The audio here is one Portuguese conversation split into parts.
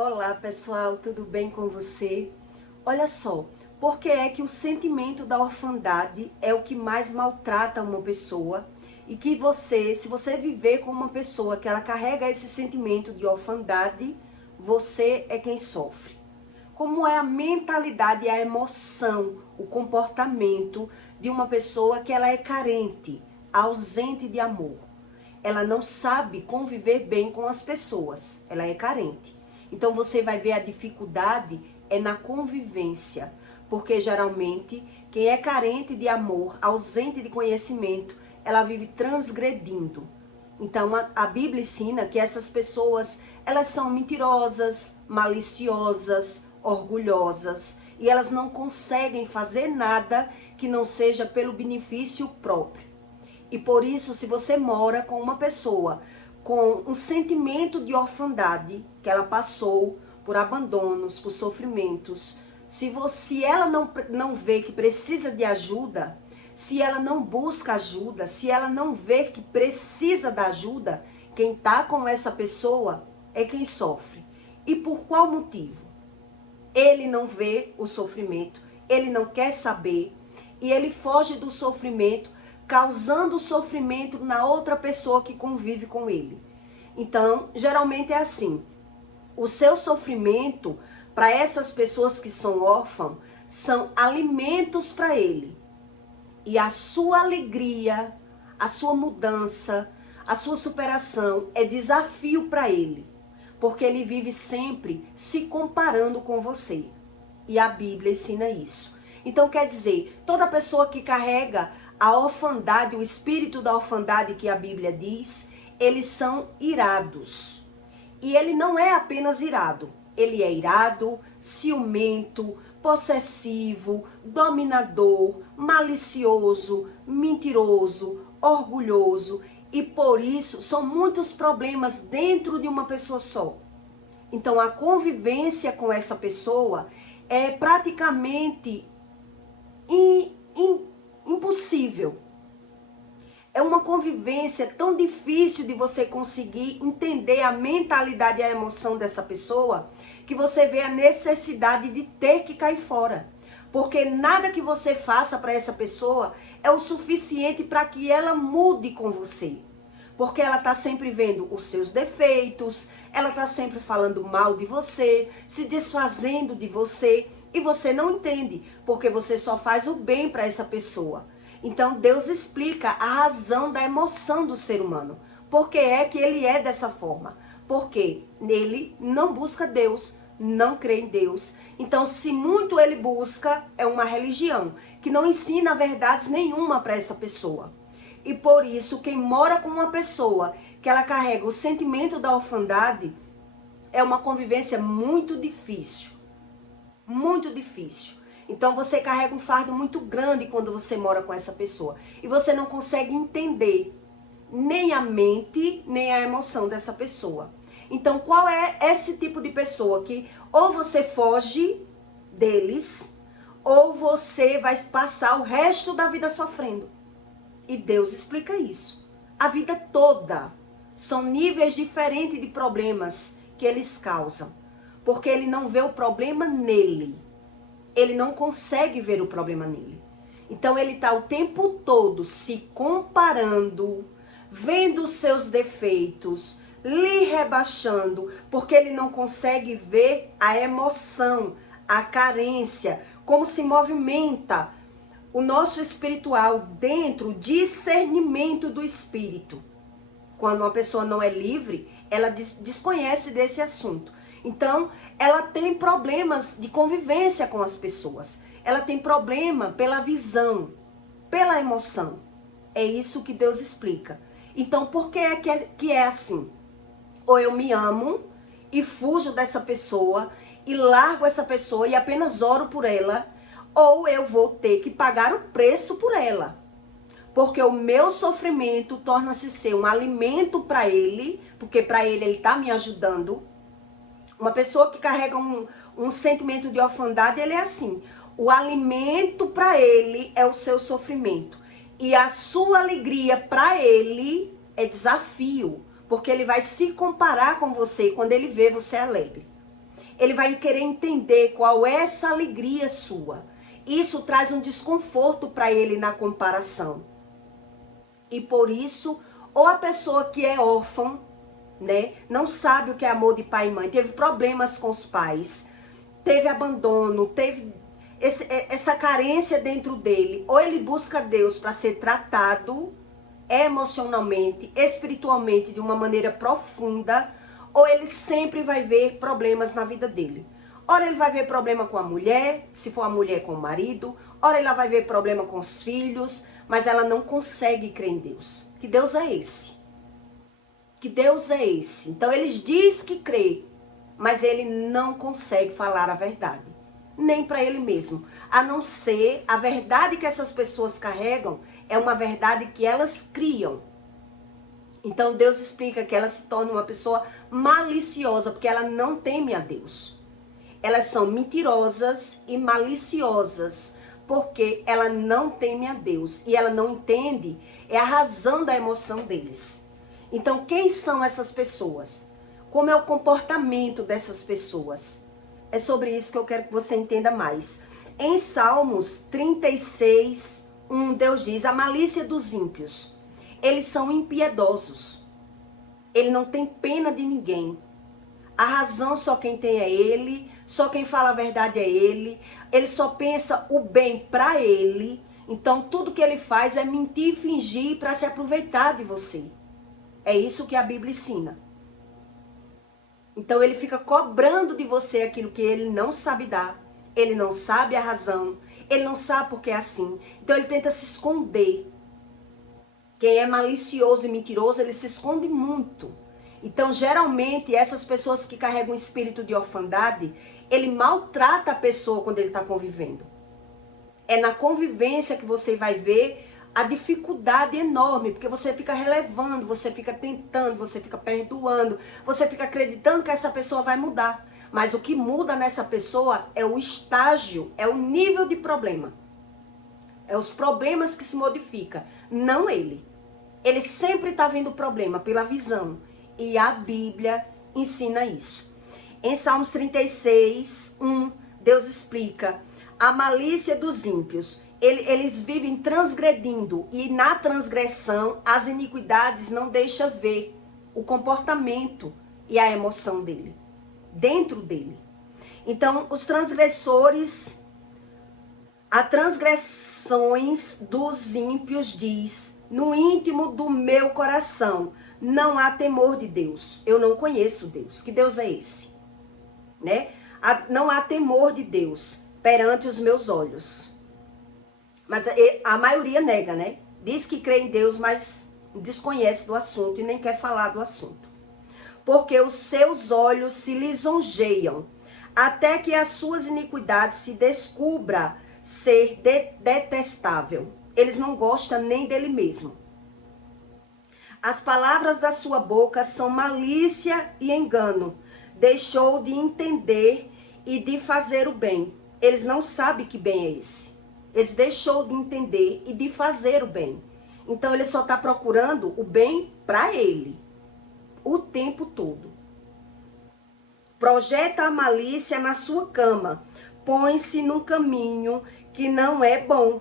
Olá pessoal, tudo bem com você? Olha só, por que é que o sentimento da orfandade é o que mais maltrata uma pessoa e que você, se você viver com uma pessoa que ela carrega esse sentimento de orfandade, você é quem sofre? Como é a mentalidade e a emoção, o comportamento de uma pessoa que ela é carente, ausente de amor? Ela não sabe conviver bem com as pessoas, ela é carente. Então você vai ver a dificuldade é na convivência, porque geralmente quem é carente de amor, ausente de conhecimento, ela vive transgredindo. Então a Bíblia ensina que essas pessoas, elas são mentirosas, maliciosas, orgulhosas, e elas não conseguem fazer nada que não seja pelo benefício próprio. E por isso, se você mora com uma pessoa com um sentimento de orfandade, que ela passou por abandonos, por sofrimentos, se ela não vê que precisa de ajuda, se ela não busca ajuda, se ela não vê que precisa da ajuda, quem está com essa pessoa é quem sofre. E por qual motivo? Ele não vê o sofrimento, ele não quer saber, e ele foge do sofrimento, causando sofrimento na outra pessoa que convive com ele. Então, geralmente é assim, o seu sofrimento, para essas pessoas que são órfãos, são alimentos para ele. E a sua alegria, a sua mudança, a sua superação é desafio para ele. Porque ele vive sempre se comparando com você. E a Bíblia ensina isso. Então quer dizer, toda pessoa que carrega a orfandade, o espírito da orfandade que a Bíblia diz, eles são irados. E ele não é apenas irado. Ele é irado, ciumento, possessivo, dominador, malicioso, mentiroso, orgulhoso. E por isso são muitos problemas dentro de uma pessoa só. Então a convivência com essa pessoa é praticamente impossível. É uma convivência tão difícil de você conseguir entender a mentalidade e a emoção dessa pessoa, que você vê a necessidade de ter que cair fora. Porque nada que você faça para essa pessoa é o suficiente para que ela mude com você. Porque ela está sempre vendo os seus defeitos, ela está sempre falando mal de você, se desfazendo de você, e você não entende, porque você só faz o bem para essa pessoa. Então Deus explica a razão da emoção do ser humano. Por que é que ele é dessa forma? Porque ele não busca Deus, não crê em Deus. Então se muito ele busca, é uma religião que não ensina verdades nenhuma para essa pessoa. E por isso quem mora com uma pessoa que ela carrega o sentimento da orfandade, é uma convivência muito difícil. Muito difícil. Então você carrega um fardo muito grande quando você mora com essa pessoa. E você não consegue entender nem a mente, nem a emoção dessa pessoa. Então qual é esse tipo de pessoa que ou você foge deles, ou você vai passar o resto da vida sofrendo. E Deus explica isso. A vida toda são níveis diferentes de problemas que eles causam. Porque ele não vê o problema nele. Ele não consegue ver o problema nele. Então ele está o tempo todo se comparando, vendo os seus defeitos, lhe rebaixando, porque ele não consegue ver a emoção, a carência, como se movimenta o nosso espiritual dentro do discernimento do espírito. Quando uma pessoa não é livre, ela desconhece desse assunto. Então, ela tem problemas de convivência com as pessoas. Ela tem problema pela visão, pela emoção. É isso que Deus explica. Então, por que é assim? Ou eu me amo e fujo dessa pessoa e largo essa pessoa e apenas oro por ela, ou eu vou ter que pagar o preço por ela. Porque o meu sofrimento torna-se ser um alimento para ele, porque para ele está me ajudando. Uma pessoa que carrega um sentimento de orfandade, ele é assim. O alimento para ele é o seu sofrimento. E a sua alegria para ele é desafio. Porque ele vai se comparar com você quando ele vê você alegre. Ele vai querer entender qual é essa alegria sua. Isso traz um desconforto para ele na comparação. E por isso, ou a pessoa que é órfã, né, não sabe o que é amor de pai e mãe, teve problemas com os pais, teve abandono, teve essa carência dentro dele, ou ele busca Deus para ser tratado emocionalmente, espiritualmente, de uma maneira profunda, ou ele sempre vai ver problemas na vida dele. Ora ele vai ver problema com a mulher, se for a mulher com o marido, ora ela vai ver problema com os filhos, mas ela não consegue crer em Deus. Que Deus é esse? Que Deus é esse? Então eles dizem que crê, mas ele não consegue falar a verdade. Nem para ele mesmo. A não ser a verdade que essas pessoas carregam é uma verdade que elas criam. Então Deus explica que ela se torna uma pessoa maliciosa, porque ela não teme a Deus. Elas são mentirosas e maliciosas, porque ela não teme a Deus. E ela não entende, é a razão da emoção deles. Então quem são essas pessoas? Como é o comportamento dessas pessoas? É sobre isso que eu quero que você entenda mais. Em Salmos 36, 1, Deus diz: a malícia dos ímpios. Eles são impiedosos. Ele não tem pena de ninguém. A razão só quem tem é ele. Só quem fala a verdade é ele. Ele só pensa o bem para ele. Então tudo que ele faz é mentir e fingir para se aproveitar de você. É isso que a Bíblia ensina. Então ele fica cobrando de você aquilo que ele não sabe dar. Ele não sabe a razão. Ele não sabe porque é assim. Então ele tenta se esconder. Quem é malicioso e mentiroso, ele se esconde muito. Então geralmente essas pessoas que carregam um espírito de orfandade, ele maltrata a pessoa quando ele está convivendo. É na convivência que você vai ver a dificuldade enorme, porque você fica relevando, você fica tentando, você fica perdoando, você fica acreditando que essa pessoa vai mudar. Mas o que muda nessa pessoa é o estágio, é o nível de problema. É os problemas que se modificam, não ele. Ele sempre está vendo o problema pela visão. E a Bíblia ensina isso. Em Salmos 36, 1, Deus explica a malícia dos ímpios. Eles vivem transgredindo, e na transgressão as iniquidades não deixam ver o comportamento e a emoção dele, dentro dele. Então os transgressores, as transgressões dos ímpios diz: no íntimo do meu coração não há temor de Deus. Eu não conheço Deus. Que Deus é esse? Né? Não há temor de Deus perante os meus olhos. Mas a maioria nega, né? Diz que crê em Deus, mas desconhece do assunto e nem quer falar do assunto. Porque os seus olhos se lisonjeiam, até que as suas iniquidades se descubra ser detestável. Eles não gostam nem dele mesmo. As palavras da sua boca são malícia e engano. Deixou de entender e de fazer o bem. Eles não sabem que bem é esse. Eles deixou de entender e de fazer o bem. Então ele só está procurando o bem para ele. O tempo todo. Projeta a malícia na sua cama. Põe-se num caminho que não é bom.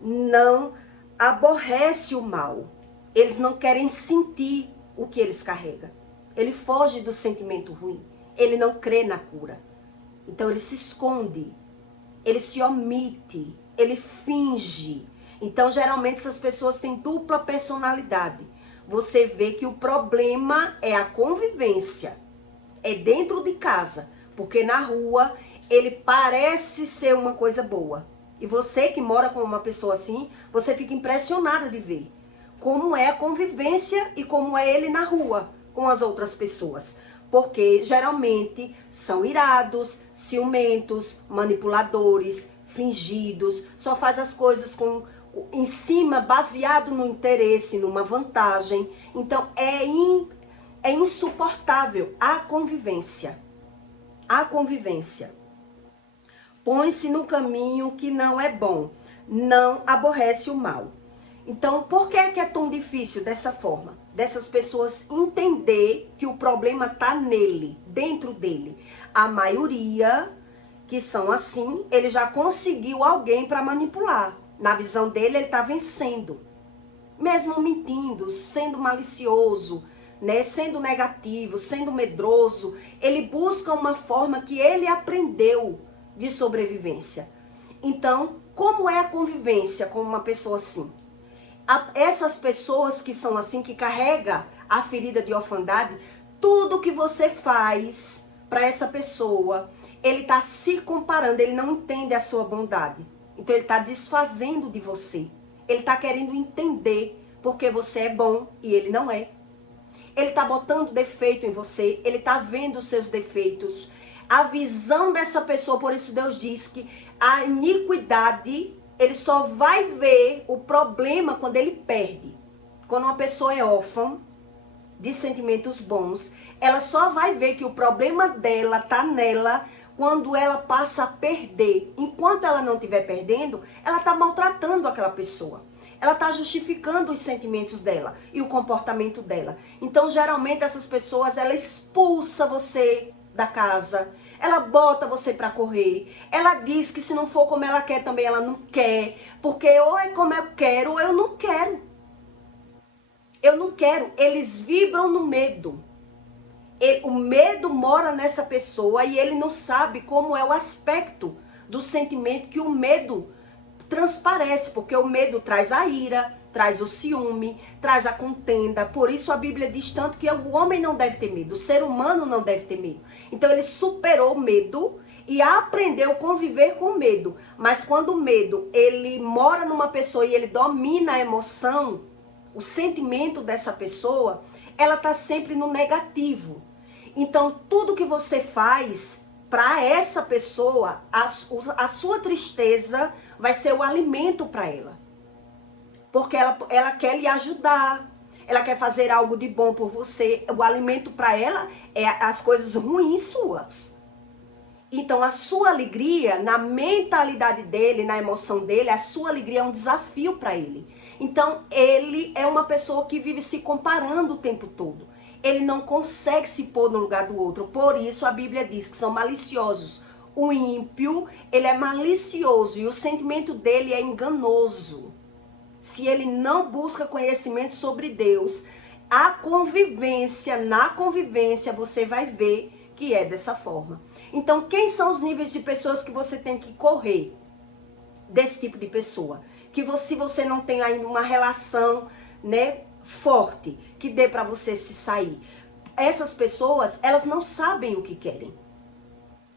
Não aborrece o mal. Eles não querem sentir o que eles carregam. Ele foge do sentimento ruim. Ele não crê na cura. Então ele se esconde. Ele se omite. Ele finge. Então geralmente essas pessoas têm dupla personalidade. Você vê que o problema é a convivência. É dentro de casa. Porque na rua ele parece ser uma coisa boa. E você que mora com uma pessoa assim, você fica impressionada de ver como é a convivência e como é ele na rua com as outras pessoas. Porque geralmente são irados, ciumentos, manipuladores, fingidos, só faz as coisas em cima, baseado no interesse, numa vantagem. Então é insuportável a convivência. A convivência. Põe-se no caminho que não é bom, não aborrece o mal. Então, por que é tão difícil dessa forma? Dessas pessoas entender que o problema está nele, dentro dele. A maioria que são assim, ele já conseguiu alguém para manipular. Na visão dele, ele está vencendo. Mesmo mentindo, sendo malicioso, né, sendo negativo, sendo medroso, ele busca uma forma que ele aprendeu de sobrevivência. Então, como é a convivência com uma pessoa assim? Essas pessoas que são assim, que carregam a ferida de orfandade, tudo que você faz para essa pessoa, ele está se comparando, ele não entende a sua bondade. Então ele está desfazendo de você. Ele está querendo entender porque você é bom e ele não é. Ele está botando defeito em você, ele está vendo os seus defeitos. A visão dessa pessoa, por isso Deus diz que a iniquidade, ele só vai ver o problema quando ele perde. Quando uma pessoa é órfã de sentimentos bons, ela só vai ver que o problema dela está nela quando ela passa a perder. Enquanto ela não estiver perdendo, ela está maltratando aquela pessoa. Ela está justificando os sentimentos dela e o comportamento dela. Então, geralmente, essas pessoas, ela expulsa você da casa. Ela bota você para correr. Ela diz que se não for como ela quer, também ela não quer. Porque ou é como eu quero, ou eu não quero. Eu não quero. Eles vibram no medo. O medo mora nessa pessoa e ele não sabe como é o aspecto do sentimento que o medo transparece, porque o medo traz a ira, traz o ciúme, traz a contenda. Por isso a Bíblia diz tanto que o homem não deve ter medo, o ser humano não deve ter medo. Então ele superou o medo e aprendeu a conviver com o medo. Mas quando o medo, ele mora numa pessoa e ele domina a emoção, o sentimento dessa pessoa, ela está sempre no negativo. Então tudo que você faz para essa pessoa, a sua tristeza vai ser o alimento para ela. Porque ela quer lhe ajudar. Ela quer fazer algo de bom por você. O alimento para ela é as coisas ruins suas. Então a sua alegria, na mentalidade dele, na emoção dele, a sua alegria é um desafio para ele. Então ele é uma pessoa que vive se comparando o tempo todo. Ele não consegue se pôr no lugar do outro. Por isso a Bíblia diz que são maliciosos. O ímpio, ele é malicioso e o sentimento dele é enganoso. Se ele não busca conhecimento sobre Deus, na convivência, você vai ver que é dessa forma. Então, quem são os níveis de pessoas que você tem que correr desse tipo de pessoa? Se você não tem ainda uma relação, né, forte, que dê para você se sair. Essas pessoas, elas não sabem o que querem.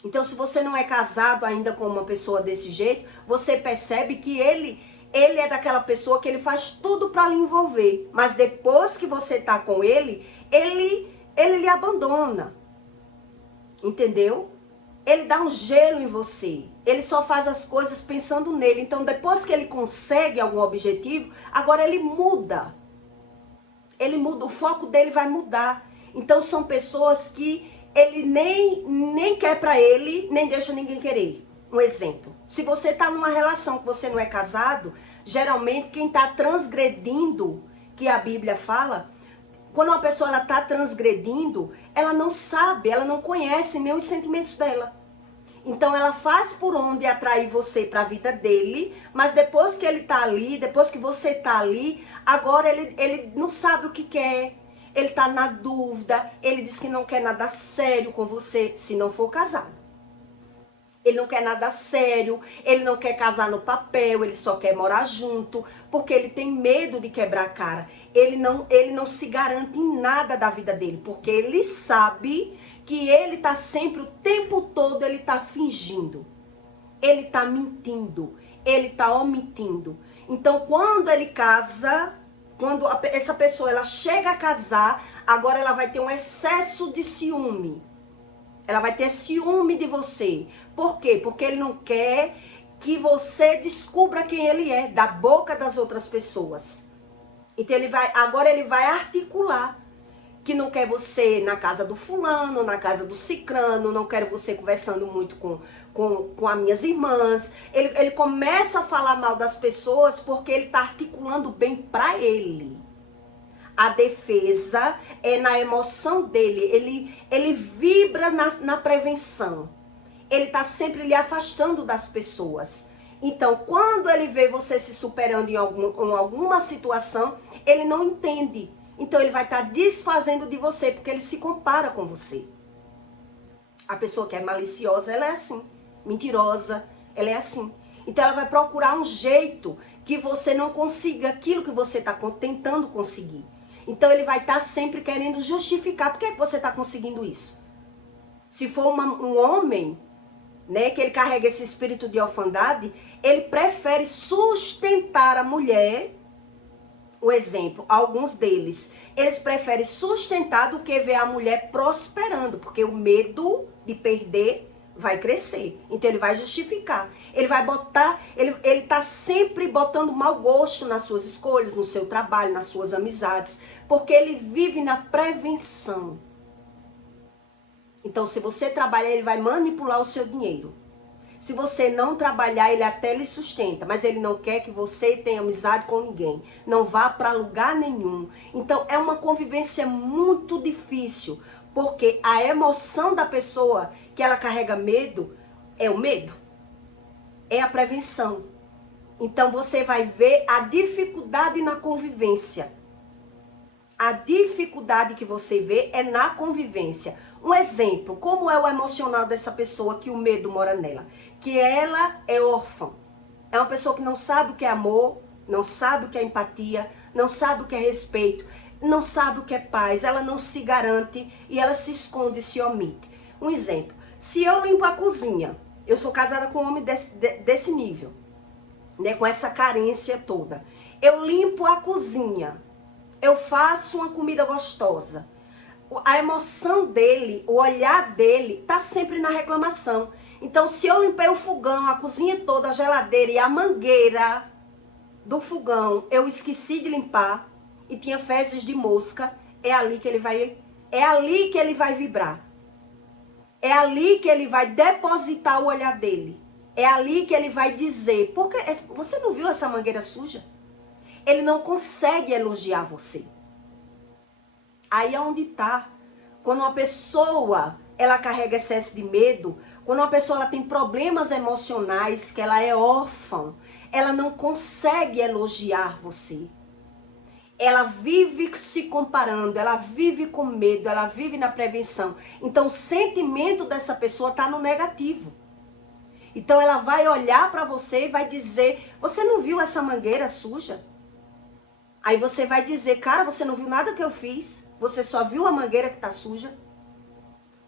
Então, se você não é casado ainda com uma pessoa desse jeito, você percebe que ele é daquela pessoa que ele faz tudo para lhe envolver. Mas depois que você tá com ele lhe abandona. Entendeu? Ele dá um gelo em você. Ele só faz as coisas pensando nele. Então, depois que ele consegue algum objetivo, agora ele muda. Ele muda, o foco dele vai mudar. Então, são pessoas que ele nem quer pra ele, nem deixa ninguém querer. Um exemplo. Se você tá numa relação que você não é casado, geralmente quem tá transgredindo, que a Bíblia fala, quando uma pessoa ela tá transgredindo, ela não sabe, ela não conhece nem os sentimentos dela. Então ela faz por onde atrair você para a vida dele, mas depois que ele tá ali, depois que você tá ali, agora ele não sabe o que quer. Ele tá na dúvida, ele diz que não quer nada sério com você, se não for casado. Ele não quer nada sério, ele não quer casar no papel, ele só quer morar junto, porque ele tem medo de quebrar a cara. Ele não se garante em nada da vida dele, porque ele sabe que ele tá sempre, o tempo todo, ele tá fingindo. Ele tá mentindo, ele tá omitindo. Então, quando ele casa, quando essa pessoa ela chega a casar, agora ela vai ter um excesso de ciúme. Ela vai ter ciúme de você. Por quê? Porque ele não quer que você descubra quem ele é, da boca das outras pessoas. Então agora ele vai articular que não quer você na casa do fulano, na casa do cicrano, não quero você conversando muito com as minhas irmãs. Ele começa a falar mal das pessoas porque ele está articulando bem para ele. A defesa é na emoção dele. Ele vibra na prevenção. Ele está sempre lhe afastando das pessoas. Então, quando ele vê você se superando em alguma situação, ele não entende. Então, ele vai estar desfazendo de você, porque ele se compara com você. A pessoa que é maliciosa, ela é assim. Mentirosa, ela é assim. Então, ela vai procurar um jeito que você não consiga aquilo que você está tentando conseguir. Então, ele vai estar sempre querendo justificar. Por que é que você está conseguindo isso? Se for um homem, né, que ele carrega esse espírito de orfandade, ele prefere sustentar a mulher. O exemplo, alguns deles, eles preferem sustentar do que ver a mulher prosperando, porque o medo de perder vai crescer. Então ele vai justificar. Ele vai botar, ele tá sempre botando mau gosto nas suas escolhas, no seu trabalho, nas suas amizades, porque ele vive na prevenção. Então, se você trabalhar, ele vai manipular o seu dinheiro. Se você não trabalhar, ele até lhe sustenta, mas ele não quer que você tenha amizade com ninguém. Não vá para lugar nenhum. Então, é uma convivência muito difícil, porque a emoção da pessoa que ela carrega medo é o medo. É a prevenção. Então, você vai ver a dificuldade na convivência. A dificuldade que você vê é na convivência. Um exemplo, como é o emocional dessa pessoa que o medo mora nela? Que ela é órfã. É uma pessoa que não sabe o que é amor, não sabe o que é empatia, não sabe o que é respeito, não sabe o que é paz, ela não se garante e ela se esconde e se omite. Um exemplo, se eu limpo a cozinha, eu sou casada com um homem desse nível, né, com essa carência toda. Eu limpo a cozinha, eu faço uma comida gostosa. A emoção dele, o olhar dele, tá sempre na reclamação. Então, se eu limpei o fogão, a cozinha toda, a geladeira e a mangueira do fogão, eu esqueci de limpar e tinha fezes de mosca, é ali que ele vai vibrar. É ali que ele vai depositar o olhar dele. É ali que ele vai dizer, porque você não viu essa mangueira suja? Ele não consegue elogiar você. Aí é onde está. Quando uma pessoa, ela carrega excesso de medo, quando uma pessoa ela tem problemas emocionais, que ela é órfã, ela não consegue elogiar você. Ela vive se comparando, ela vive com medo, ela vive na prevenção. Então o sentimento dessa pessoa está no negativo. Então ela vai olhar para você e vai dizer, você não viu essa mangueira suja? Aí você vai dizer, cara, você não viu nada que eu fiz. Você só viu a mangueira que está suja.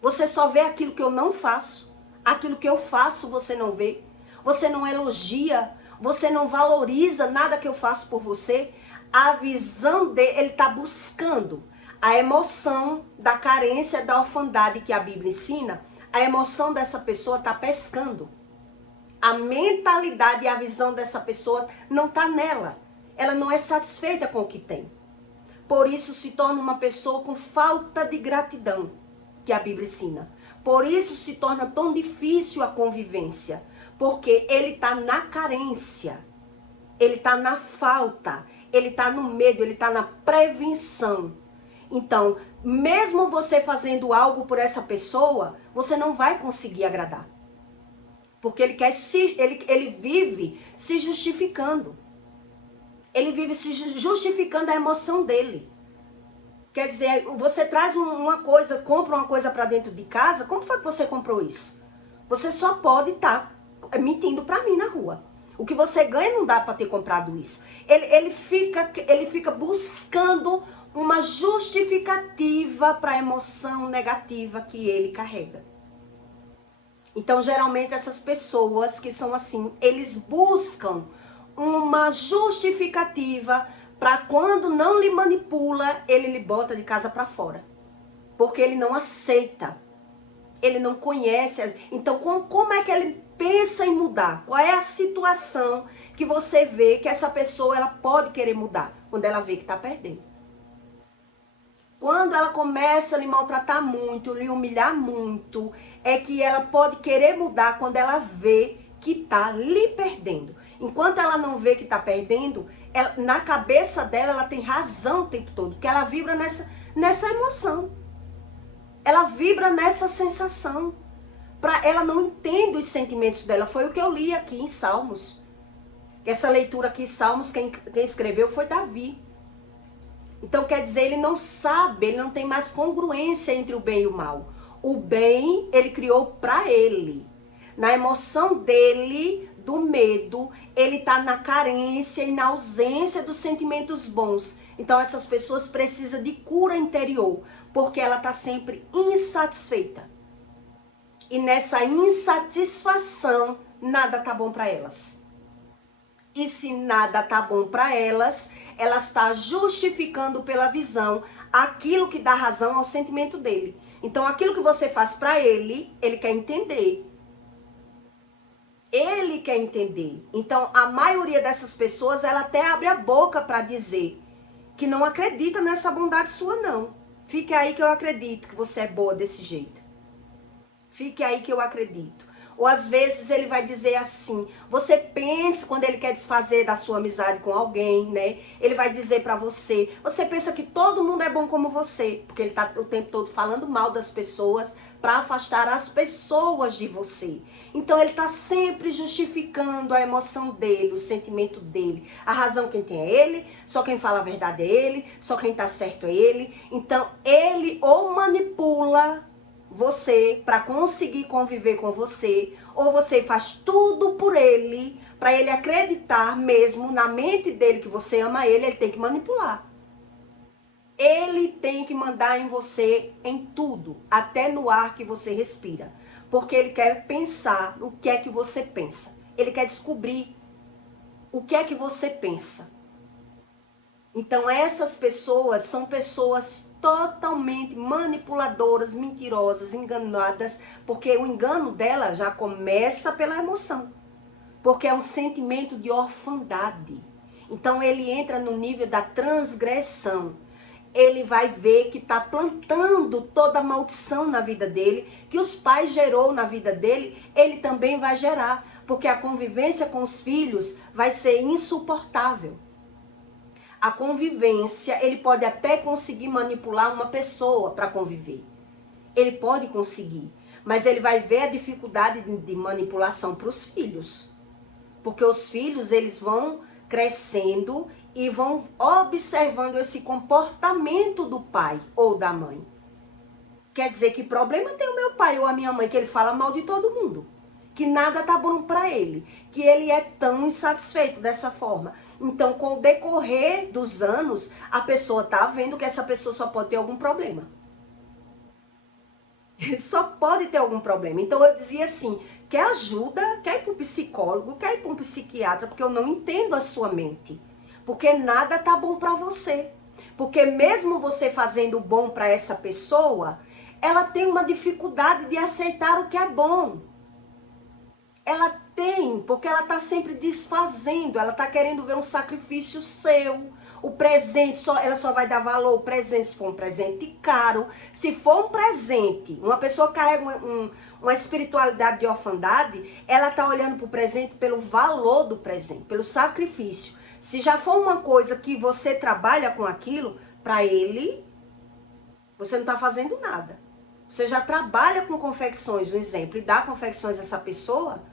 Você só vê aquilo que eu não faço. Aquilo que eu faço você não vê. Você não elogia. Você não valoriza nada que eu faço por você. A visão dele, ele está buscando a emoção da carência, da orfandade que a Bíblia ensina. A emoção dessa pessoa está pescando. A mentalidade e a visão dessa pessoa não está nela. Ela não é satisfeita com o que tem. Por isso se torna uma pessoa com falta de gratidão, que a Bíblia ensina. Por isso se torna tão difícil a convivência, porque ele está na carência, ele está na falta, ele está no medo, ele está na prevenção. Então, mesmo você fazendo algo por essa pessoa, você não vai conseguir agradar. Porque ele vive se justificando. Ele vive se justificando a emoção dele. Quer dizer, você traz uma coisa, compra uma coisa para dentro de casa, como foi que você comprou isso? Você só pode estar mentindo para mim na rua. O que você ganha não dá para ter comprado isso. Ele fica buscando uma justificativa para a emoção negativa que ele carrega. Então, geralmente, essas pessoas que são assim, eles buscam uma justificativa para quando não lhe manipula, ele lhe bota de casa para fora. Porque ele não aceita. Ele não conhece. Então, como é que ele pensa em mudar? Qual é a situação que você vê que essa pessoa ela pode querer mudar? Quando ela vê que está perdendo. Quando ela começa a lhe maltratar muito, lhe humilhar muito, é que ela pode querer mudar quando ela vê que está lhe perdendo. Enquanto ela não vê que está perdendo, na cabeça dela, ela tem razão o tempo todo, porque ela vibra nessa emoção. Ela vibra nessa sensação. Ela não entende os sentimentos dela. Foi o que eu li aqui em Salmos. Essa leitura aqui em Salmos, quem escreveu foi Davi. Então quer dizer, ele não sabe, ele não tem mais congruência entre o bem e o mal. O bem, ele criou para ele. Na emoção dele, do medo, ele está na carência e na ausência dos sentimentos bons. Então essas pessoas precisam de cura interior, porque ela está sempre insatisfeita. E nessa insatisfação, nada tá bom para elas. E se nada tá bom para elas, ela está justificando pela visão aquilo que dá razão ao sentimento dele. Então aquilo que você faz para ele, ele quer entender. Ele quer entender. Então a maioria dessas pessoas, ela até abre a boca para dizer que não acredita nessa bondade sua não. Fique aí que eu acredito que você é boa desse jeito. Fique aí que eu acredito. Ou às vezes ele vai dizer assim, você pensa, quando ele quer desfazer da sua amizade com alguém, né? Ele vai dizer pra você, você pensa que todo mundo é bom como você, porque ele tá o tempo todo falando mal das pessoas pra afastar as pessoas de você. Então ele tá sempre justificando a emoção dele, o sentimento dele. A razão quem tem é ele, só quem fala a verdade é ele, só quem tá certo é ele. Então ele ou manipula você para conseguir conviver com você, ou você faz tudo por ele, para ele acreditar mesmo na mente dele que você ama ele tem que manipular. Ele tem que mandar em você em tudo, até no ar que você respira, porque ele quer pensar o que é que você pensa. Ele quer descobrir o que é que você pensa. Então essas pessoas são pessoas totalmente manipuladoras, mentirosas, enganadas, porque o engano dela já começa pela emoção, porque é um sentimento de orfandade. Então ele entra no nível da transgressão. Ele vai ver que está plantando toda a maldição na vida dele, que os pais gerou na vida dele, ele também vai gerar, porque a convivência com os filhos vai ser insuportável. A convivência, ele pode até conseguir manipular uma pessoa para conviver. Ele pode conseguir, mas ele vai ver a dificuldade de manipulação para os filhos. Porque os filhos, eles vão crescendo e vão observando esse comportamento do pai ou da mãe. Quer dizer, que problema tem o meu pai ou a minha mãe, que ele fala mal de todo mundo? Que nada tá bom para ele, que ele é tão insatisfeito dessa forma. Então, com o decorrer dos anos, a pessoa tá vendo que essa pessoa só pode ter algum problema. Só pode ter algum problema. Então, eu dizia assim, quer ajuda, quer ir para um psicólogo, quer ir para um psiquiatra, porque eu não entendo a sua mente. Porque nada tá bom para você. Porque mesmo você fazendo bom para essa pessoa, ela tem uma dificuldade de aceitar o que é bom. Ela tem, porque ela está sempre desfazendo, ela está querendo ver um sacrifício seu. O presente, ela só vai dar valor ao presente se for um presente caro. Se for um presente, uma pessoa carrega uma espiritualidade de orfandade, ela está olhando para o presente pelo valor do presente, pelo sacrifício. Se já for uma coisa que você trabalha com aquilo, para ele, você não está fazendo nada. Você já trabalha com confecções, um exemplo, e dá confecções a essa pessoa,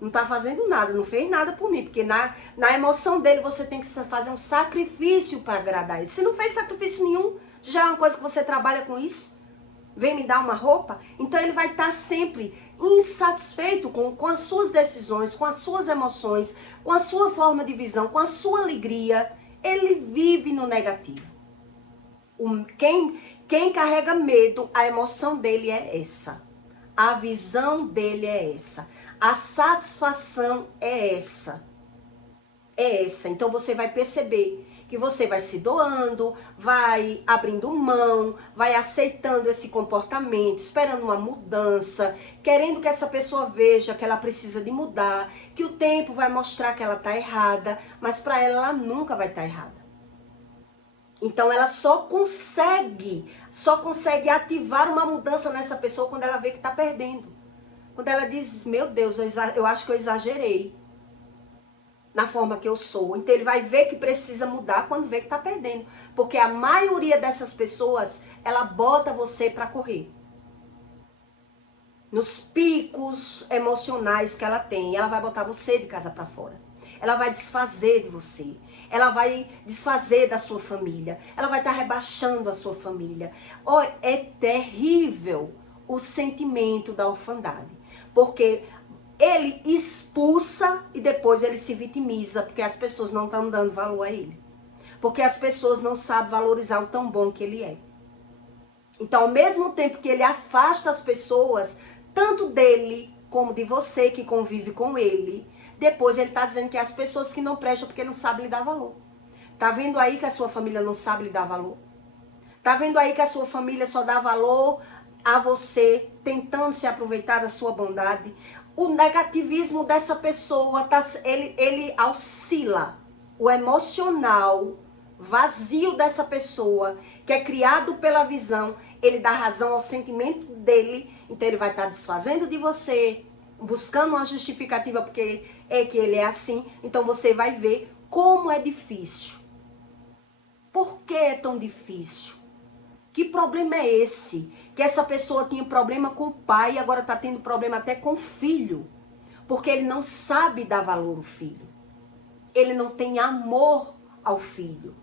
não está fazendo nada, não fez nada por mim, porque na emoção dele você tem que fazer um sacrifício para agradar ele. Se não fez sacrifício nenhum, já é uma coisa que você trabalha com isso, vem me dar uma roupa, então ele vai estar sempre insatisfeito com as suas decisões, com as suas emoções, com a sua forma de visão, com a sua alegria. Ele vive no negativo. Quem carrega medo, a emoção dele é essa. A visão dele é essa. A satisfação é essa. É essa. Então você vai perceber que você vai se doando, vai abrindo mão, vai aceitando esse comportamento, esperando uma mudança, querendo que essa pessoa veja que ela precisa de mudar, que o tempo vai mostrar que ela está errada, mas para ela nunca vai estar errada. Então ela só consegue ativar uma mudança nessa pessoa quando ela vê que está perdendo. Quando ela diz, meu Deus, eu acho que eu exagerei. na forma que eu sou. Então ele vai ver que precisa mudar quando vê que tá perdendo. Porque a maioria dessas pessoas, ela bota você para correr. Nos picos emocionais que ela tem, ela vai botar você de casa para fora. Ela vai desfazer de você. Ela vai desfazer da sua família. Ela vai estar rebaixando a sua família. Oh, é terrível o sentimento da orfandade. Porque ele expulsa e depois ele se vitimiza, porque as pessoas não estão dando valor a ele. Porque as pessoas não sabem valorizar o tão bom que ele é. Então, ao mesmo tempo que ele afasta as pessoas, tanto dele como de você que convive com ele, depois ele está dizendo que é as pessoas que não prestam porque não sabem lhe dar valor. Tá vendo aí que a sua família não sabe lhe dar valor? Tá vendo aí que a sua família só dá valor a você, tentando se aproveitar da sua bondade? O negativismo dessa pessoa, ele oscila. O emocional vazio dessa pessoa, que é criado pela visão, ele dá razão ao sentimento dele, então ele vai estar desfazendo de você, buscando uma justificativa porque é que ele é assim. Então você vai ver como é difícil. Por que é tão difícil? Que problema é esse? Que essa pessoa tinha problema com o pai e agora está tendo problema até com o filho. Porque ele não sabe dar valor ao filho. Ele não tem amor ao filho.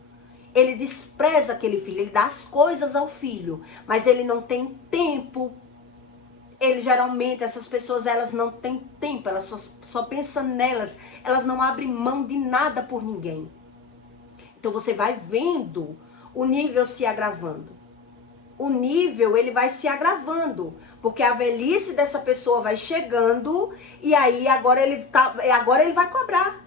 Ele despreza aquele filho, ele dá as coisas ao filho, mas ele não tem tempo. Ele geralmente, essas pessoas, elas não têm tempo, elas só pensam nelas, elas não abrem mão de nada por ninguém. Então você vai vendo o nível se agravando. O nível, ele vai se agravando, porque a velhice dessa pessoa vai chegando e aí agora ele vai cobrar.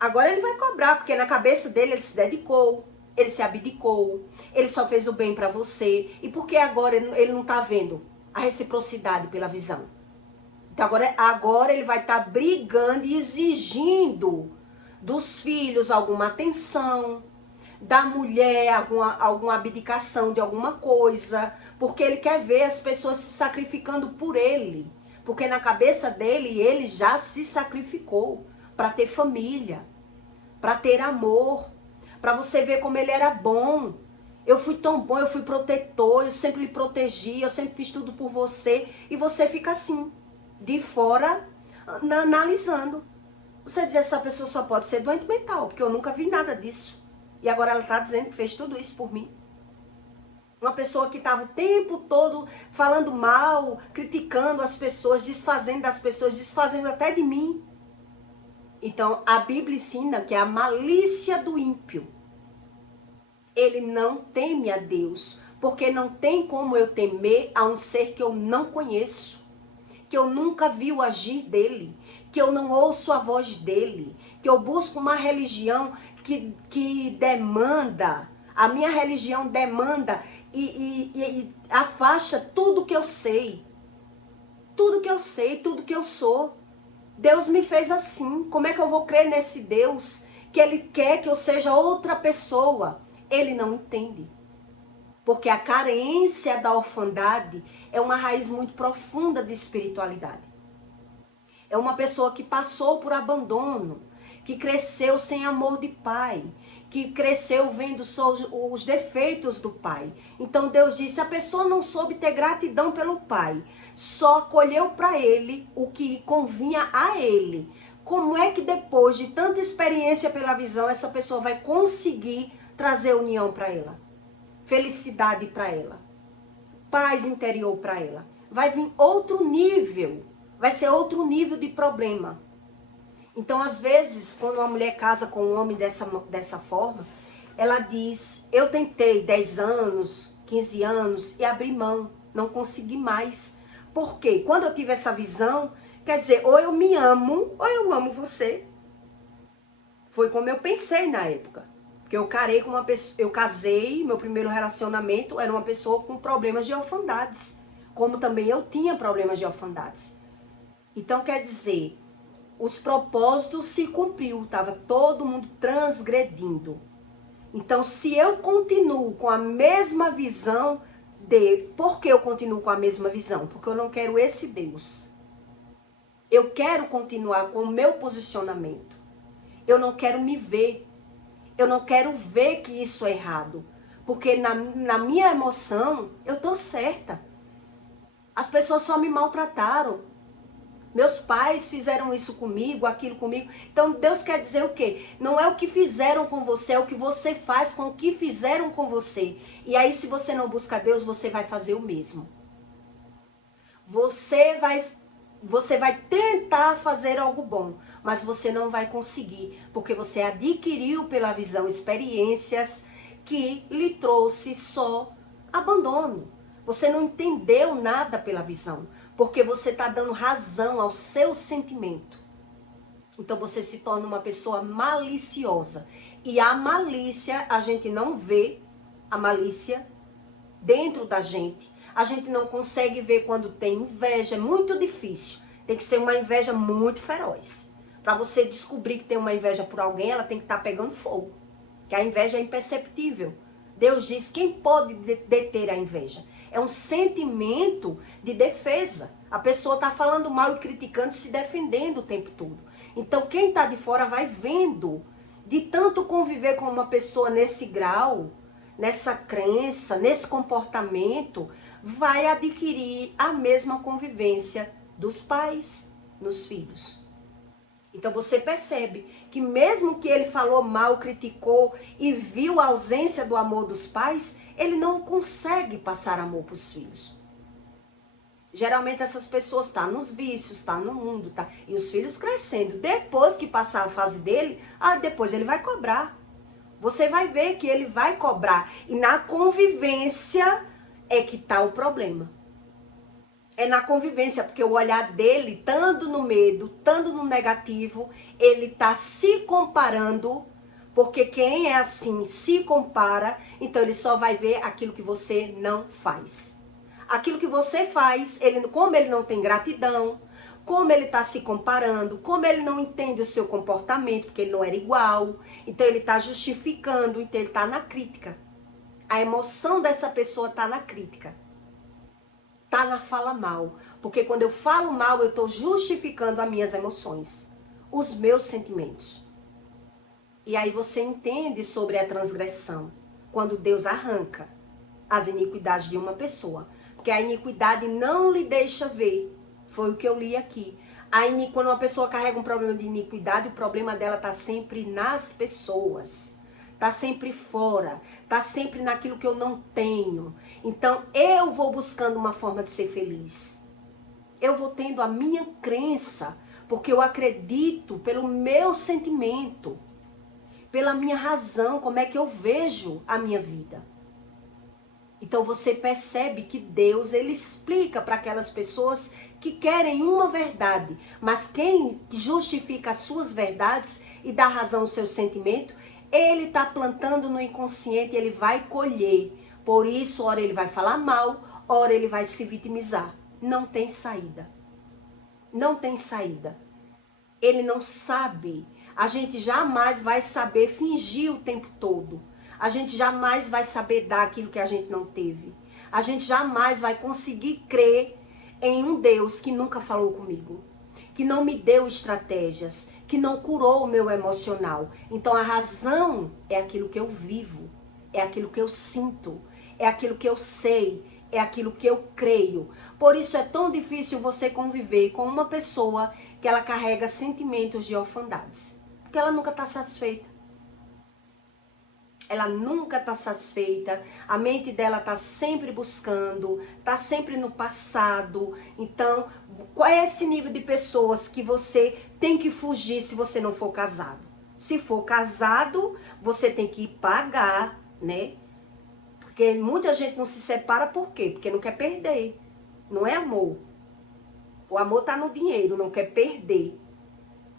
Agora ele vai cobrar, porque na cabeça dele ele se dedicou, ele se abdicou, ele só fez o bem pra você. E por que agora ele não tá vendo a reciprocidade pela visão? Então agora ele vai estar brigando e exigindo dos filhos alguma atenção, da mulher alguma abdicação de alguma coisa, porque ele quer ver as pessoas se sacrificando por ele. Porque na cabeça dele, ele já se sacrificou para ter família, para ter amor, para você ver como ele era bom. Eu fui tão bom, eu fui protetor, eu sempre lhe protegi, eu sempre fiz tudo por você. E você fica assim, de fora, analisando. Você diz, essa pessoa só pode ser doente mental, porque eu nunca vi nada disso. E agora ela está dizendo que fez tudo isso por mim. Uma pessoa que estava o tempo todo falando mal, criticando as pessoas, desfazendo das pessoas, desfazendo até de mim. Então, a Bíblia ensina que é a malícia do ímpio. Ele não teme a Deus, porque não tem como eu temer a um ser que eu não conheço, que eu nunca vi o agir dele, que eu não ouço a voz dele, que eu busco uma religião que demanda, a minha religião demanda e afasta tudo que eu sei. Tudo que eu sei, tudo que eu sou. Deus me fez assim. Como é que eu vou crer nesse Deus que ele quer que eu seja outra pessoa? Ele não entende. Porque a carência da orfandade é uma raiz muito profunda de espiritualidade. É uma pessoa que passou por abandono, que cresceu sem amor de pai, que cresceu vendo só os defeitos do pai. Então Deus disse, a pessoa não soube ter gratidão pelo pai, só colheu para ele o que convinha a ele. Como é que depois de tanta experiência pela visão, essa pessoa vai conseguir trazer união para ela? Felicidade para ela, paz interior para ela. Vai vir outro nível, vai ser outro nível de problema. Então, às vezes, quando uma mulher casa com um homem dessa forma, ela diz, eu tentei 10 anos, 15 anos e abri mão, não consegui mais. Por quê? Quando eu tive essa visão, quer dizer, ou eu me amo, ou eu amo você. Foi como eu pensei na época. Porque eu casei com uma pessoa, eu casei, meu primeiro relacionamento era uma pessoa com problemas de orfandades. Como também eu tinha problemas de orfandades. Então, quer dizer, os propósitos se cumpriu, estava todo mundo transgredindo. Então, se eu continuo com a mesma visão por que eu continuo com a mesma visão? Porque eu não quero esse Deus. Eu quero continuar com o meu posicionamento. Eu não quero me ver. Eu não quero ver que isso é errado. Porque na minha emoção, eu tô certa. As pessoas só me maltrataram. Meus pais fizeram isso comigo, aquilo comigo. Então Deus quer dizer o quê? Não é o que fizeram com você, é o que você faz com o que fizeram com você. E aí, se você não busca Deus, você vai fazer o mesmo. Você vai tentar fazer algo bom, mas você não vai conseguir, porque você adquiriu pela visão experiências que lhe trouxe só abandono. Você não entendeu nada pela visão, porque você está dando razão ao seu sentimento. Então você se torna uma pessoa maliciosa. E a malícia, a gente não vê a malícia dentro da gente. A gente não consegue ver quando tem inveja, é muito difícil. Tem que ser uma inveja muito feroz. Para você descobrir que tem uma inveja por alguém, ela tem que estar pegando fogo. Que a inveja é imperceptível. Deus diz, quem pode deter a inveja? É um sentimento de defesa. A pessoa está falando mal e criticando, se defendendo o tempo todo. Então quem está de fora vai vendo, de tanto conviver com uma pessoa nesse grau, nessa crença, nesse comportamento, vai adquirir a mesma convivência dos pais nos filhos. Então você percebe que mesmo que ele falou mal, criticou e viu a ausência do amor dos pais, ele não consegue passar amor para os filhos. Geralmente essas pessoas estão nos vícios, estão no mundo, tá? E os filhos crescendo. Depois que passar a fase dele, depois ele vai cobrar. Você vai ver que ele vai cobrar. E na convivência é que está o problema. É na convivência, porque o olhar dele, estando no medo, estando no negativo, ele está se comparando, porque quem é assim se compara, então ele só vai ver aquilo que você não faz. Aquilo que você faz, como ele não tem gratidão, como ele está se comparando, como ele não entende o seu comportamento, porque ele não era igual, então ele está justificando, então ele está na crítica. A emoção dessa pessoa está na crítica. Está na fala mal. Porque quando eu falo mal, eu estou justificando as minhas emoções, os meus sentimentos. E aí você entende sobre a transgressão, quando Deus arranca as iniquidades de uma pessoa. Porque a iniquidade não lhe deixa ver. Foi o que eu li aqui. Quando uma pessoa carrega um problema de iniquidade, o problema dela está sempre nas pessoas. Está sempre fora. Está sempre naquilo que eu não tenho. Então, eu vou buscando uma forma de ser feliz. Eu vou tendo a minha crença, porque eu acredito pelo meu sentimento, pela minha razão, como é que eu vejo a minha vida. Então você percebe que Deus, ele explica para aquelas pessoas que querem uma verdade, mas quem justifica as suas verdades e dá razão ao seu sentimento, ele está plantando no inconsciente, ele vai colher. Por isso, ora ele vai falar mal, ora ele vai se vitimizar. Não tem saída. Não tem saída. Ele não sabe. A gente jamais vai saber fingir o tempo todo. A gente jamais vai saber dar aquilo que a gente não teve. A gente jamais vai conseguir crer em um Deus que nunca falou comigo, que não me deu estratégias, que não curou o meu emocional. Então a razão é aquilo que eu vivo, é aquilo que eu sinto, é aquilo que eu sei, é aquilo que eu creio. Por isso é tão difícil você conviver com uma pessoa que ela carrega sentimentos de orfandades, porque ela nunca está satisfeita. Ela nunca está satisfeita, a mente dela está sempre buscando, está sempre no passado. Então, qual é esse nível de pessoas que você tem que fugir se você não for casado? Se for casado, você tem que pagar, né? Porque muita gente não se separa por quê? Porque não quer perder. Não é amor. O amor está no dinheiro, não quer perder.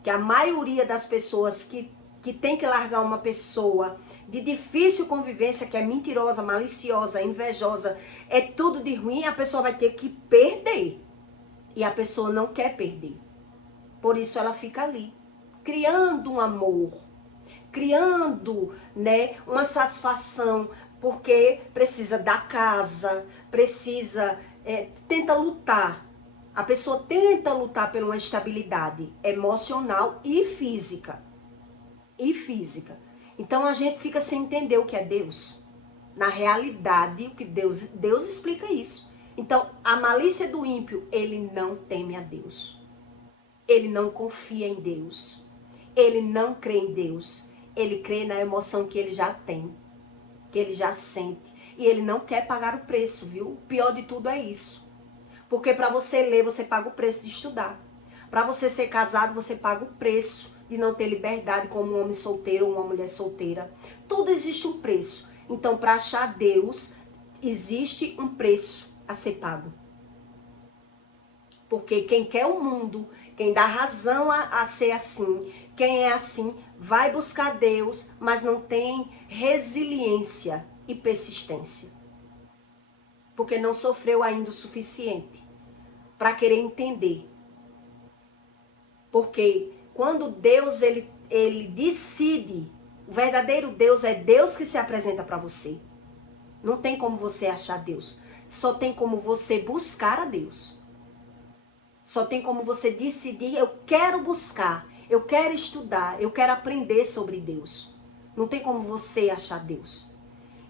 Que a maioria das pessoas que tem que largar uma pessoa de difícil convivência, que é mentirosa, maliciosa, invejosa, é tudo de ruim, a pessoa vai ter que perder. E a pessoa não quer perder. Por isso ela fica ali, criando um amor, criando, né, uma satisfação, porque precisa da casa, precisa, tenta lutar. A pessoa tenta lutar por uma estabilidade emocional e física. e física. Então a gente fica sem entender o que é Deus. Na realidade, o que Deus explica isso. Então, a malícia do ímpio, ele não teme a Deus. Ele não confia em Deus. Ele não crê em Deus. Ele crê na emoção que ele já tem, que ele já sente. E ele não quer pagar o preço, viu? O pior de tudo é isso. Porque para você ler, você paga o preço de estudar. Para você ser casado, você paga o preço de não ter liberdade como um homem solteiro ou uma mulher solteira. Tudo existe um preço. Então, para achar Deus, existe um preço a ser pago. Porque quem quer o mundo, quem dá razão a ser assim, quem é assim, vai buscar Deus, mas não tem resiliência e persistência. Porque não sofreu ainda o suficiente para querer entender. Porque quando Deus ele decide, o verdadeiro Deus é Deus que se apresenta para você. Não tem como você achar Deus. Só tem como você buscar a Deus. Só tem como você decidir, eu quero buscar, eu quero estudar, eu quero aprender sobre Deus. Não tem como você achar Deus.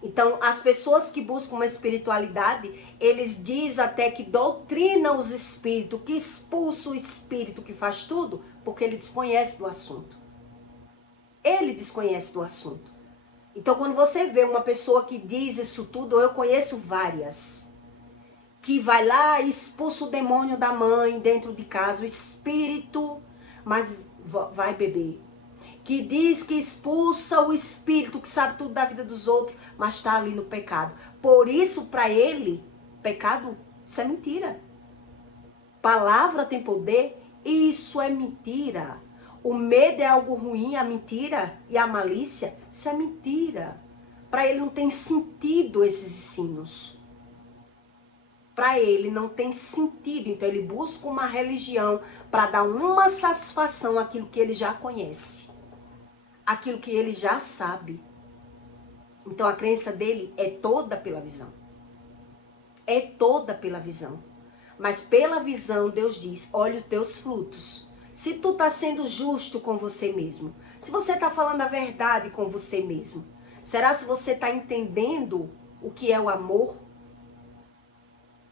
Então, as pessoas que buscam uma espiritualidade, eles dizem até que doutrinam os espíritos, que expulsa o espírito que faz tudo, porque ele desconhece do assunto. Ele desconhece do assunto. Então, quando você vê uma pessoa que diz isso tudo, eu conheço várias, que vai lá e expulsa o demônio da mãe dentro de casa, o espírito, mas vai beber. Que diz que expulsa o espírito, que sabe tudo da vida dos outros, mas está ali no pecado. Por isso, para ele, pecado, isso é mentira. Palavra tem poder, isso é mentira. O medo é algo ruim, a mentira e a malícia, isso é mentira. Para ele não tem sentido esses ensinos. Para ele não tem sentido. Então ele busca uma religião para dar uma satisfação àquilo que ele já conhece. Aquilo que ele já sabe. Então a crença dele é toda pela visão. É toda pela visão. Mas pela visão Deus diz, olha os teus frutos. Se tu está sendo justo com você mesmo. Se você está falando a verdade com você mesmo. Será se você está entendendo o que é o amor?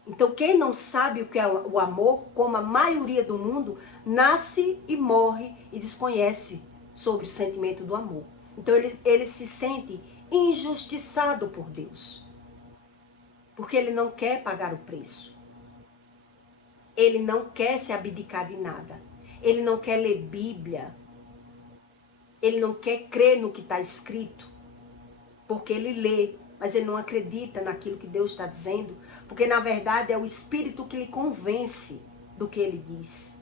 Então quem não sabe o que é o amor, como a maioria do mundo, nasce e morre e desconhece sobre o sentimento do amor. Então ele se sente injustiçado por Deus. Porque ele não quer pagar o preço. Ele não quer se abdicar de nada. Ele não quer ler Bíblia. Ele não quer crer no que está escrito. Porque ele lê, mas ele não acredita naquilo que Deus está dizendo. Porque na verdade é o Espírito que lhe convence do que ele diz.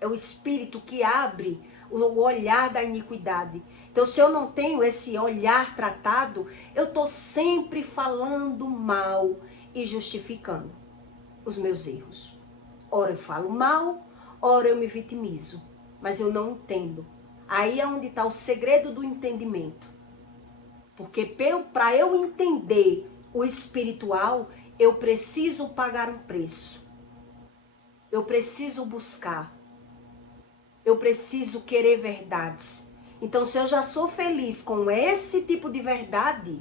É o Espírito que abre o olhar da iniquidade. Então, se eu não tenho esse olhar tratado, eu estou sempre falando mal e justificando os meus erros. Ora eu falo mal, ora eu me vitimizo, mas eu não entendo. Aí é onde está o segredo do entendimento. Porque para eu entender o espiritual, eu preciso pagar um preço. Eu preciso buscar. Eu preciso querer verdades. Então, se eu já sou feliz com esse tipo de verdade,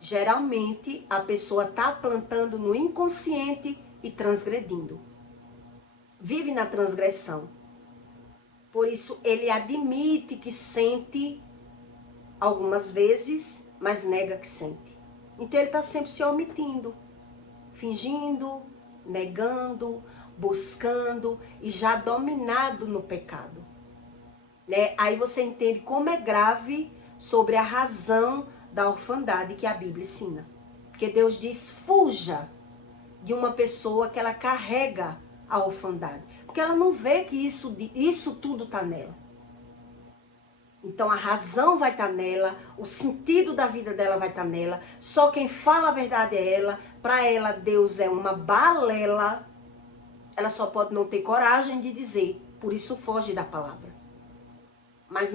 geralmente a pessoa está plantando no inconsciente e transgredindo. Vive na transgressão. Por isso, ele admite que sente algumas vezes, mas nega que sente. Então, ele está sempre se omitindo, fingindo, negando, buscando e já dominado no pecado. Né? Aí você entende como é grave sobre a razão da orfandade que a Bíblia ensina. Porque Deus diz, fuja de uma pessoa que ela carrega a orfandade. Porque ela não vê que isso tudo está nela. Então a razão vai estar nela, o sentido da vida dela vai estar nela. Só quem fala a verdade é ela. Para ela Deus é uma balela. Ela só pode não ter coragem de dizer. Por isso foge da palavra. Mas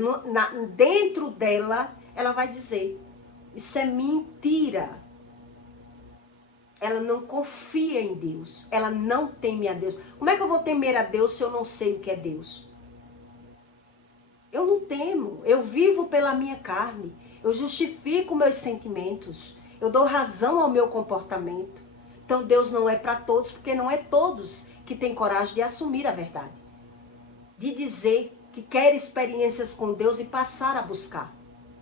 dentro dela, ela vai dizer, isso é mentira. Ela não confia em Deus. Ela não teme a Deus. Como é que eu vou temer a Deus se eu não sei o que é Deus? Eu não temo, eu vivo pela minha carne, eu justifico meus sentimentos, eu dou razão ao meu comportamento. Então Deus não é para todos, porque não é todos que têm coragem de assumir a verdade. De dizer que quer experiências com Deus e passar a buscar.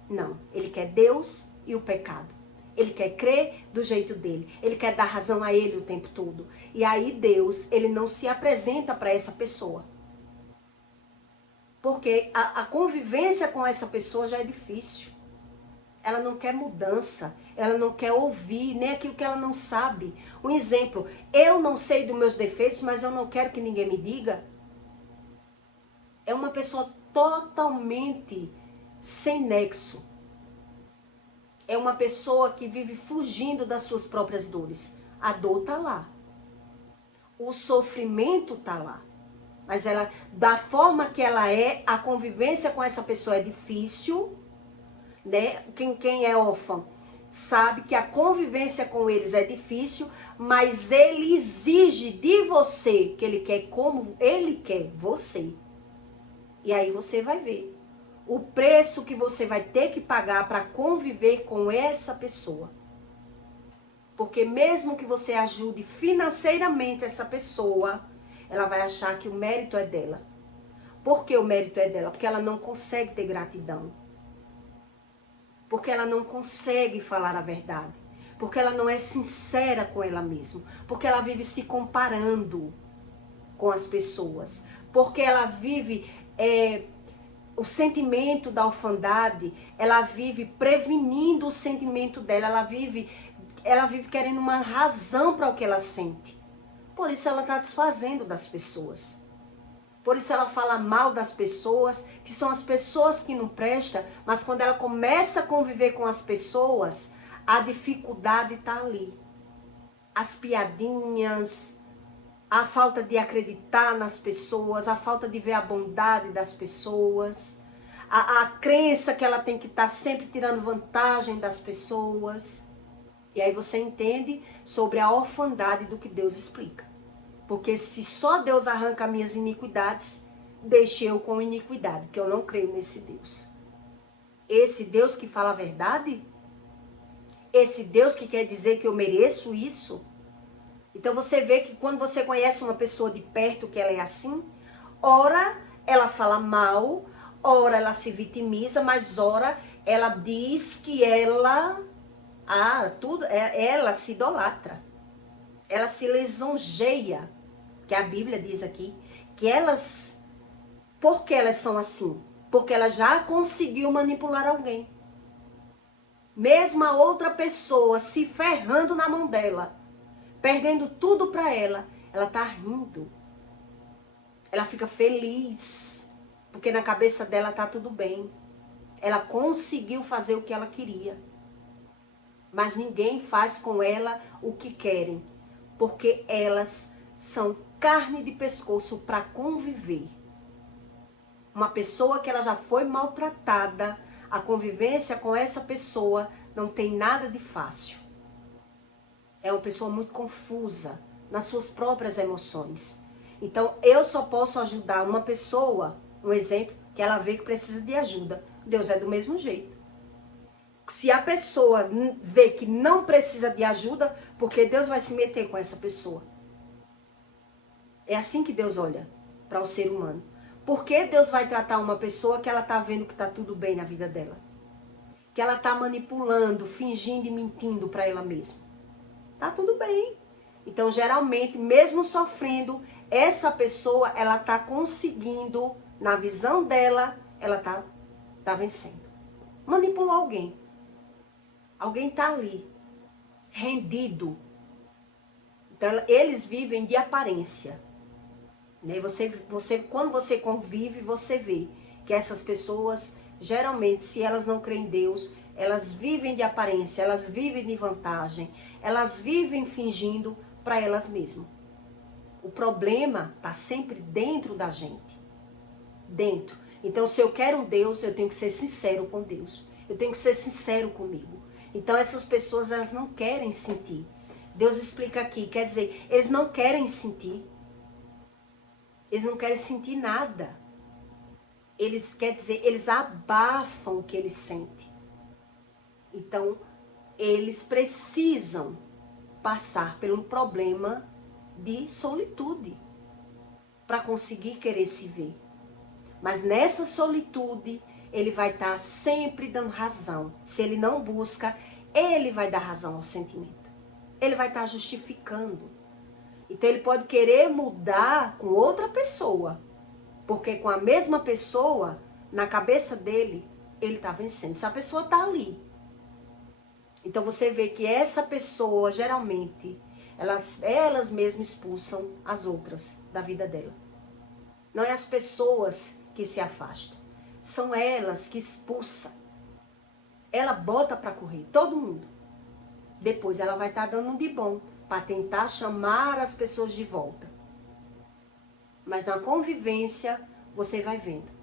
Não, ele quer Deus e o pecado. Ele quer crer do jeito dele. Ele quer dar razão a ele o tempo todo. E aí Deus, ele não se apresenta para essa pessoa. Porque a convivência com essa pessoa já é difícil. Ela não quer mudança. Ela não quer ouvir nem aquilo que ela não sabe. Um exemplo, eu não sei dos meus defeitos, mas eu não quero que ninguém me diga. É uma pessoa totalmente sem nexo. É uma pessoa que vive fugindo das suas próprias dores. A dor tá lá. O sofrimento tá lá. Mas ela, da forma que ela é, a convivência com essa pessoa é difícil, né? Quem é órfão sabe que a convivência com eles é difícil, mas ele exige de você que ele quer como ele quer você. E aí você vai ver o preço que você vai ter que pagar para conviver com essa pessoa. Porque mesmo que você ajude financeiramente essa pessoa, ela vai achar que o mérito é dela. Por que o mérito é dela? Porque ela não consegue ter gratidão. Porque ela não consegue falar a verdade. Porque ela não é sincera com ela mesma. Porque ela vive se comparando com as pessoas. Porque ela vive o sentimento da orfandade, ela vive prevenindo o sentimento dela, ela vive querendo uma razão para o que ela sente. Por isso ela está desfazendo das pessoas. Por isso ela fala mal das pessoas, que são as pessoas que não prestam, mas quando ela começa a conviver com as pessoas, a dificuldade está ali. As piadinhas, a falta de acreditar nas pessoas, a falta de ver a bondade das pessoas, a crença que ela tem que estar sempre tirando vantagem das pessoas. E aí você entende sobre a orfandade do que Deus explica. Porque se só Deus arranca minhas iniquidades, deixe eu com iniquidade, porque eu não creio nesse Deus. Esse Deus que fala a verdade? Esse Deus que quer dizer que eu mereço isso? Então você vê que quando você conhece uma pessoa de perto que ela é assim, ora ela fala mal, ora ela se vitimiza, mas ora ela diz que ela se idolatra. Ela se lisonjeia, que a Bíblia diz aqui, que elas, por que elas são assim? Porque ela já conseguiu manipular alguém. Mesmo a outra pessoa se ferrando na mão dela, perdendo tudo para ela tá rindo. Ela fica feliz, porque na cabeça dela tá tudo bem. Ela conseguiu fazer o que ela queria. Mas ninguém faz com ela o que querem, porque elas são carne de pescoço para conviver. Uma pessoa que ela já foi maltratada, a convivência com essa pessoa não tem nada de fácil. É uma pessoa muito confusa nas suas próprias emoções. Então, eu só posso ajudar uma pessoa, um exemplo, que ela vê que precisa de ajuda. Deus é do mesmo jeito. Se a pessoa vê que não precisa de ajuda, porque Deus vai se meter com essa pessoa. É assim que Deus olha para o ser humano. Por que Deus vai tratar uma pessoa que ela está vendo que está tudo bem na vida dela? Que ela está manipulando, fingindo e mentindo para ela mesma. Tá tudo bem. Então, geralmente, mesmo sofrendo, essa pessoa, ela tá conseguindo, na visão dela, ela tá vencendo. Manipulou alguém. Alguém tá ali, rendido. Então, eles vivem de aparência. Né? Quando você convive, você vê que essas pessoas, geralmente, se elas não creem em Deus, elas vivem de aparência, elas vivem de vantagem, elas vivem fingindo para elas mesmas. O problema está sempre dentro da gente. Dentro. Então, se eu quero um Deus, eu tenho que ser sincero com Deus. Eu tenho que ser sincero comigo. Então, essas pessoas, elas não querem sentir. Deus explica aqui, quer dizer, eles não querem sentir. Eles não querem sentir nada. quer dizer, eles abafam o que eles sentem. Então, eles precisam passar por um problema de solitude para conseguir querer se ver. Mas nessa solitude, ele vai estar sempre dando razão. Se ele não busca, ele vai dar razão ao sentimento. Ele vai estar justificando. Então ele pode querer mudar com outra pessoa. Porque com a mesma pessoa, na cabeça dele, ele está vencendo. Essa pessoa está ali. Então você vê que essa pessoa, geralmente, elas mesmas expulsam as outras da vida dela. Não é as pessoas que se afastam. São elas que expulsam. Ela bota para correr, todo mundo. Depois ela vai estar dando um de bom para tentar chamar as pessoas de volta. Mas na convivência, você vai vendo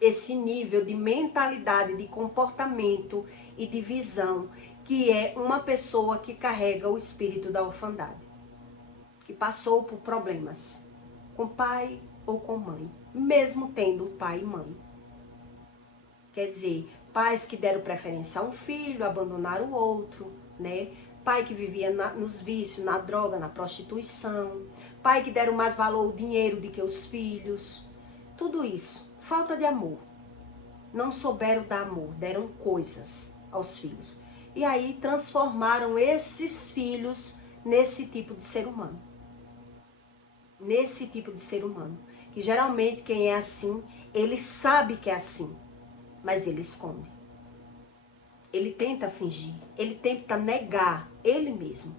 esse nível de mentalidade, de comportamento e de visão, que é uma pessoa que carrega o espírito da orfandade, que passou por problemas com pai ou com mãe, mesmo tendo pai e mãe. Quer dizer, pais que deram preferência a um filho, abandonaram o outro, né? Pai que vivia nos vícios, na droga, na prostituição. Pai que deram mais valor ao dinheiro do que os filhos. Tudo isso, falta de amor. Não souberam dar amor, deram coisas aos filhos. E aí transformaram esses filhos nesse tipo de ser humano. Nesse tipo de ser humano. Que geralmente quem é assim, ele sabe que é assim. Mas ele esconde. Ele tenta fingir. Ele tenta negar ele mesmo.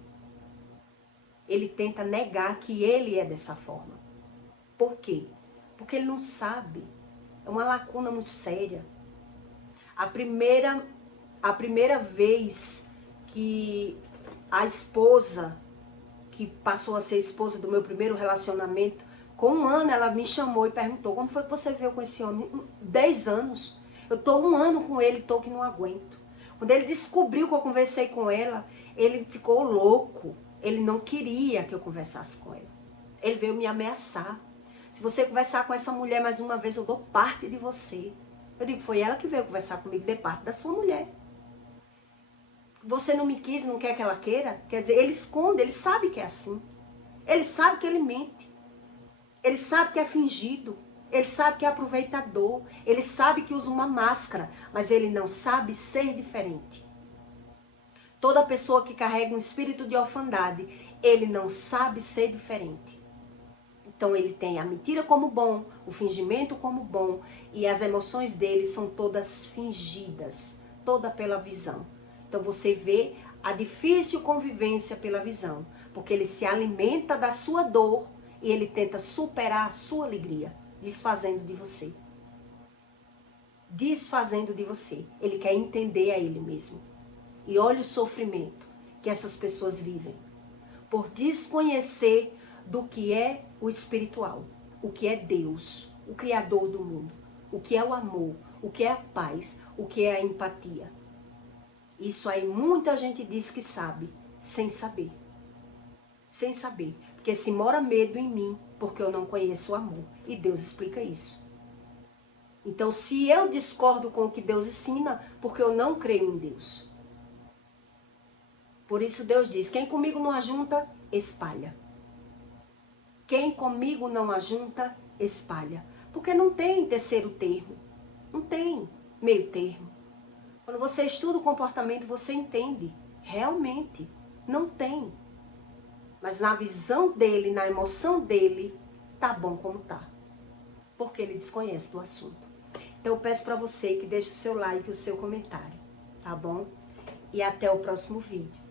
Ele tenta negar que ele é dessa forma. Por quê? Porque ele não sabe. É uma lacuna muito séria. A primeira vez que a esposa, que passou a ser esposa do meu primeiro relacionamento, com 1 ano ela me chamou e perguntou: como foi que você veio com esse homem? 10 anos. Eu estou 1 ano com ele, estou que não aguento. Quando ele descobriu que eu conversei com ela, ele ficou louco. Ele não queria que eu conversasse com ela. Ele veio me ameaçar. Se você conversar com essa mulher mais uma vez, eu dou parte de você. Eu digo, foi ela que veio conversar comigo, de parte da sua mulher. Você não me quis, não quer que ela queira? Quer dizer, ele esconde, ele sabe que é assim. Ele sabe que ele mente. Ele sabe que é fingido. Ele sabe que é aproveitador. Ele sabe que usa uma máscara. Mas ele não sabe ser diferente. Toda pessoa que carrega um espírito de orfandade, ele não sabe ser diferente. Então ele tem a mentira como bom, o fingimento como bom. E as emoções dele são todas fingidas. Toda pela visão. Então você vê a difícil convivência pela visão. Porque ele se alimenta da sua dor e ele tenta superar a sua alegria. Desfazendo de você. Desfazendo de você. Ele quer entender a ele mesmo. E olha o sofrimento que essas pessoas vivem. Por desconhecer do que é o espiritual. O que é Deus. O Criador do mundo. O que é o amor. O que é a paz. O que é a empatia. Isso aí muita gente diz que sabe. Sem saber. Sem saber. Porque se mora medo em mim, porque eu não conheço o amor. E Deus explica isso. Então, se eu discordo com o que Deus ensina, porque eu não creio em Deus. Por isso Deus diz, quem comigo não ajunta, espalha. Quem comigo não ajunta, espalha. Porque não tem terceiro termo. Não tem meio termo. Quando você estuda o comportamento, você entende. Realmente, não tem. Mas na visão dele, na emoção dele, tá bom como tá. Porque ele desconhece do assunto. Então eu peço para você que deixe o seu like e o seu comentário, tá bom? E até o próximo vídeo.